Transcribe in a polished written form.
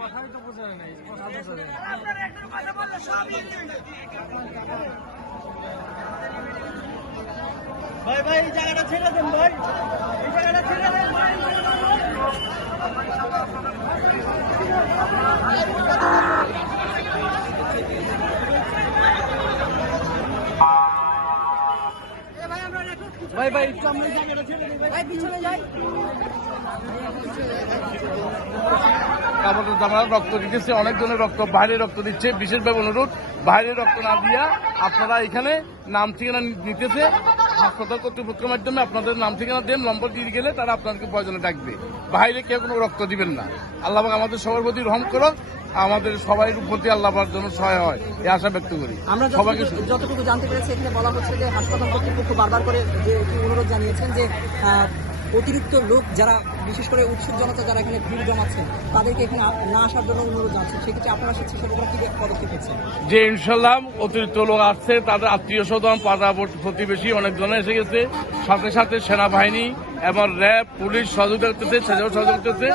কথাই তো বোঝা নাই, ভাই ভাই এই জায়গাটা ছেড়ে দেন ভাই, এই জায়গাটা ছেড়ে দেন ভাই। ভাই ভাই একটু আমরা জায়গাটা ছেড়ে দিই ভাই, পিছনে যাই। কাপড় জামা রক্ত দিতেছে, অনেকজনের রক্ত বাইরে রক্ত দিচ্ছে। বিশেষভাবে অনুরোধ, বাইরে রক্ত না দিয়া আপনারা এখানে নাম ঠিকানা নিতেছে হাসপাতাল কর্তৃপক্ষের মাধ্যমে আপনাদের নাম ঠিকানা দেন, নম্বর দিয়ে গেলে তারা আপনাদেরকে প্রয়োজনে ডাকবে। বাইরে কেউ কোনো রক্ত দিবেন না। আল্লাহ পাক আমাদের সবার প্রতি রহম করো, আমাদের সবাই প্রতি আল্লাহ পাক যেন সহায় হয় এই আশা ব্যক্ত করি। আমরা সবাইকে যতটুকু জানতে পেরেছি এখানে বলা হচ্ছে যে হাসপাতাল কর্তৃপক্ষ বারবার করে যে অনুরোধ জানিয়েছেন যে অতিরিক্ত লোক যারা বিশেষ করে উৎসুক জনতা যারা এখানে ভিড় জমাচ্ছেন তাদেরকে এখানে না আসার জন্য অনুরোধ জানাচ্ছেন। সেক্ষেত্রে আপনারা স্বেচ্ছাসেবকরা কি পদক্ষেপ নিচ্ছেন? যে ইনশাল্লাহ অতিরিক্ত লোক আসছে, তাদের আত্মীয় স্বজন পাড়া প্রতিবেশী অনেকজনে এসে গেছে, সাথে সাথে সেনাবাহিনী এবং র্যাব পুলিশ সহযোগিতা করতেছে, সেটাও সহযোগিতা করতেছে।